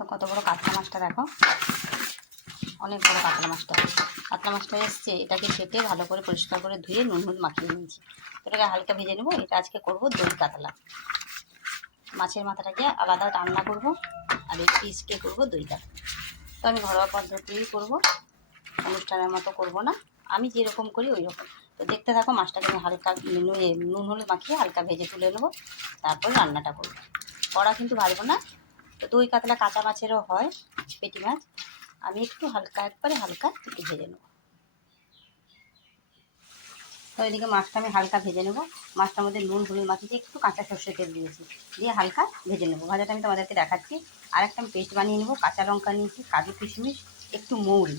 তো কত বড় কাতলা মাছটা দেখো, অনেক বড় কাতলা মাছটা। কাতলা মাছটা এসছে, এটাকে কেটে ভালো করে পরিষ্কার করে ধুয়ে নুন হলুদ মাখিয়ে নিয়েছি। এটাকে হালকা ভেজে নেবো। এটা আজকে করব দই কাতলা। মাছের মাথাটাকে আলাদা রান্না করব, আর এই পিসকে করবো দই কাতলা। তো আমি ঘরোয়া পদ্ধতিই করব, অনুষ্ঠানের মতো করব না, আমি যেরকম করি ওই রকম। তো দেখতে থাকো, মাছটাকে আমি হালকা নুন হলুদ মাখিয়ে হালকা ভেজে তুলে নেবো, তারপর রান্নাটা করবো। কড়া কিন্তু ভাজবো না। তো দই কাতলা কাঁচা মাছেরও হয়, পেটি মাছ। আমি একটু হালকা একটু ভেজে নেব। তো এদিকে মাছটা আমি হালকা ভেজে নেব। মাছটার মধ্যে নুন হলুদ মাখিয়ে একটু কাঁচা সর্ষে তেল দিয়েছি, দিয়ে হালকা ভেজে নেবো। ভাজাটা আমি তোমাদেরকে দেখাচ্ছি। আর একটা আমি পেস্ট বানিয়ে নেবো। কাঁচা লঙ্কা নিয়েছি, কাজু কিশমিশ, একটু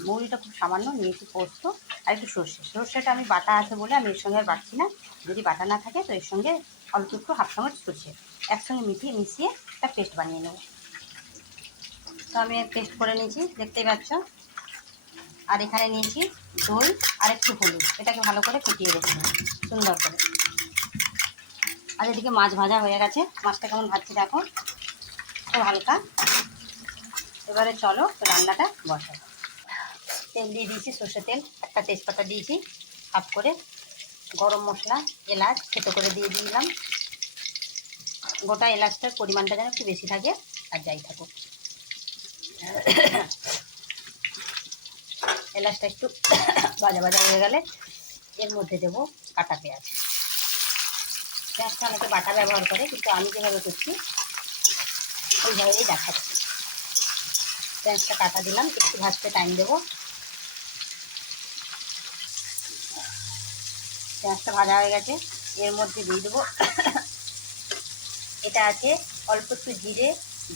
মৌরিটা খুব সামান্য নিয়েছি, পোস্ত আর একটু সর্ষেটা আমি বাটা আছে বলে আমি এর সঙ্গে আর বাটছি না। যদি বাটা না থাকে তো এর সঙ্গে অল্প একটু হাফ চামচ সর্ষে একসঙ্গে মিশিয়ে একটা পেস্ট বানিয়ে নেব। তো আমি পেস্ট করে নিয়েছি, দেখতেই পাচ্ছ। আর এখানে নিয়েছি দই আর একটু হলুদ, এটাকে ভালো করে ফুটিয়ে রেখে দেবো সুন্দর করে। আর এদিকে মাছ ভাজা হয়ে গেছে। মাছটা কেমন ভাজছি দেখো, খুব হালকা। এবারে চলো রান্নাটা বসাই। তেল দিয়ে দিয়েছি, সর্ষে তেল, একটা তেজপাতা দিয়েছি হাফ করে, গরম মশলা, এলাচ থেতো করে দিয়ে দিলাম। গোটা এলাচটার পরিমাণটা যেন একটু বেশি থাকে, আর যাই থাকুক। এলাচটা একটু ভাজা হয়ে গেলে এর মধ্যে দেবো কাটা পেঁয়াজ। পেঁয়াজটা অনেকে বাটা ব্যবহার করে, কিন্তু আমি যেভাবে করছি ওইভাবেই দেখাচ্ছি। পেঁয়াজটা কাটা দিলাম, একটু ভাজতে টাইম দেবো। পেঁয়াজটা ভাজা হয়ে গেছে, এর মধ্যে দিয়ে দেবো এটা আছে অল্প একটু জিরে,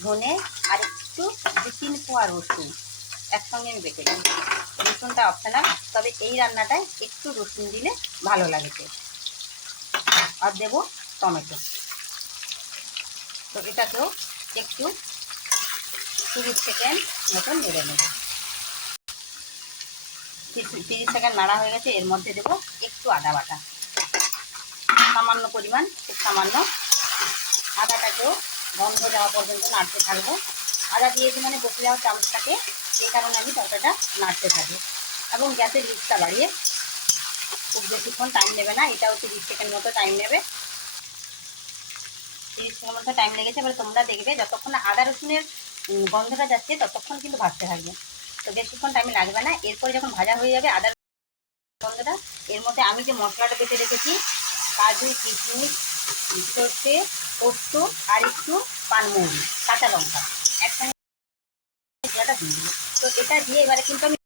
ধনে আর একটু 2-3 কোয়া রসুন একসঙ্গে আমি বেটে দিই। রসুনটা অপশনাল, তবে এই রান্নাটায় একটু রসুন দিলে ভালো লাগে। আর দেবো টমেটো। তো এটাকেও একটু 30 সেকেন্ড মতন নেড়ে নেব। 30 সেকেন্ড নাড়া হয়ে গেছে, এর মধ্যে দেবো একটু আদা বাটা, সামান্য পরিমাণ, খুব সামান্য। আদাটাকেও গন্ধ যাওয়া পর্যন্ত নাড়তে থাকবো। আদা দিয়েছি মানে বসে যাওয়ার চামচটাকে, এই কারণে আমি তরকারিটা নাড়তে থাকবো। এবং গ্যাসের লিডটা বাড়িয়ে, খুব বেশিক্ষণ টাইম নেবে না, এটাও 30 সেকেন্ড মতো টাইম নেবে। 30 সেকেন্ড মতো টাইম লেগেছে। এবার তোমরা দেখবে যতক্ষণ না আদা রসুনের গন্ধটা যাচ্ছে ততক্ষণ কিন্তু ভাজতে থাকবে। তো বেশিক্ষণ টাইম লাগবে না। এরপরে যখন ভাজা হয়ে যাবে আদা গন্ধটা, এর মধ্যে আমি যে মশলাটা বেটে রেখেছি, কাজু কিশমিশ, সর্ষে, পোস্ত আর একটু পানমৌরি, কাঁচা লঙ্কা একসঙ্গে মশলাটা দিয়ে দেবো। তো এটা দিয়ে এবারে কিন্তু আমি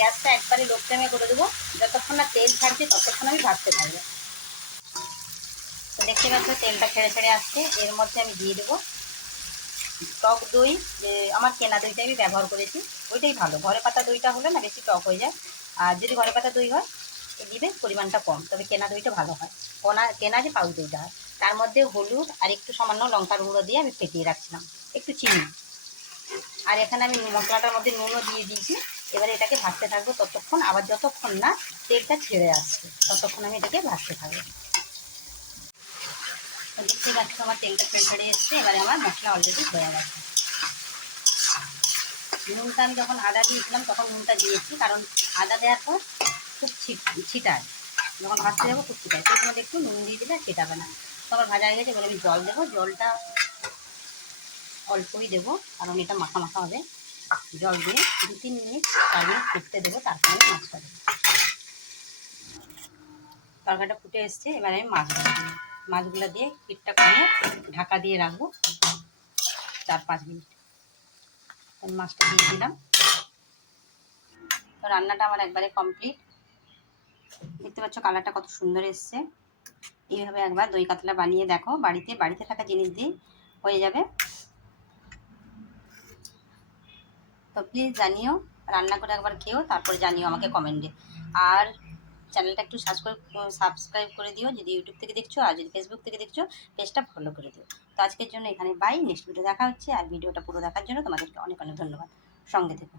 গ্যাসটা একবারে লো ফ্লেমে করে দেবো। যতক্ষণ না তেল ছাড়ছে ততক্ষণ আমি ভাজতে থাকবো। তো দেখতে পাচ্ছ তেলটা ছেড়ে আসছে। এর মধ্যে আমি দিয়ে দেবো টক দই। আমার কেনা দইটা আমি ব্যবহার করেছি, ওইটাই ভালো। ঘরে পাতা দইটা হলে না বেশি টক হয়ে যায়, আর যদি ঘরে পাতা দই হয় দিবে পরিমাণটা কম, তবে কেনা দইটা ভালো হয়। কেনা যে পাউচ দইটা হয়, তার মধ্যে হলুদ আর একটু সামান্য লঙ্কার গুঁড়ো দিয়ে আমি ফেটিয়ে রাখছিলাম, একটু চিনি। আর এখানে আমি মশলাটার মধ্যে নুনও দিয়ে দিয়েছি। এবারে এটাকে ভাজতে থাকবো ততক্ষণ, আবার যতক্ষণ না তেলটা ছেড়ে আসছে ততক্ষণ আমি এটাকে ভাজতে থাকবো। দেখতে পাচ্ছ আমার তেলটা ছেড়ে এসছে। এবারে আমার মশলা অলরেডি হয়ে গেছে। নুনটা আমি যখন আদা দিয়েছিলাম তখন নুনটা দিয়েছি, কারণ আদা দেওয়ার পর খুব ছিটায়, যখন ভাজতে যাবো খুব ছিটায়, সেই মধ্যে একটু নুন দিয়ে দিলে ছিটাবে না। তো আমার ভাজা হয়ে গেছে। এবার আমি জল দেবো। জলটা অল্পই দেবো, কারণ এটা মাখা মাখা হবে। জল দিয়ে 2-3 মিনিট 4 মিনিট ফুটতে দেবো, তারপরে আমি মাছটা দেবো। তরকারিটা ফুটে এসছে, এবার আমি মাছগুলো দিই। মাছগুলো দিয়ে পিঠটা কমিয়ে ঢাকা দিয়ে রাখবো 4-5 মিনিট। আমি মাছটা দিয়ে দিলাম। তো রান্নাটা আমার একবারে কমপ্লিট। দেখতে পাচ্ছ কালারটা কত সুন্দর এসছে। এইভাবে একবার দই কাতলা বানিয়ে দেখো, বাড়িতে থাকা জিনিস দিয়ে হয়ে যাবে। তো প্লিজ জানিও, রান্না করে একবার খেও, তারপরে জানিও আমাকে কমেন্টে। আর চ্যানেলটা একটু সাবস্ক্রাইব করে দিও যদি ইউটিউব থেকে দেখছো, আর যদি ফেসবুক থেকে দেখছো পেজটা ফলো করে দিও। তো আজকের জন্য এখানে বাই, নেক্সট ভিডিও দেখা হচ্ছে। আর ভিডিওটা পুরো দেখার জন্য তোমাদেরকে অনেক অনেক ধন্যবাদ। সঙ্গে থেকো।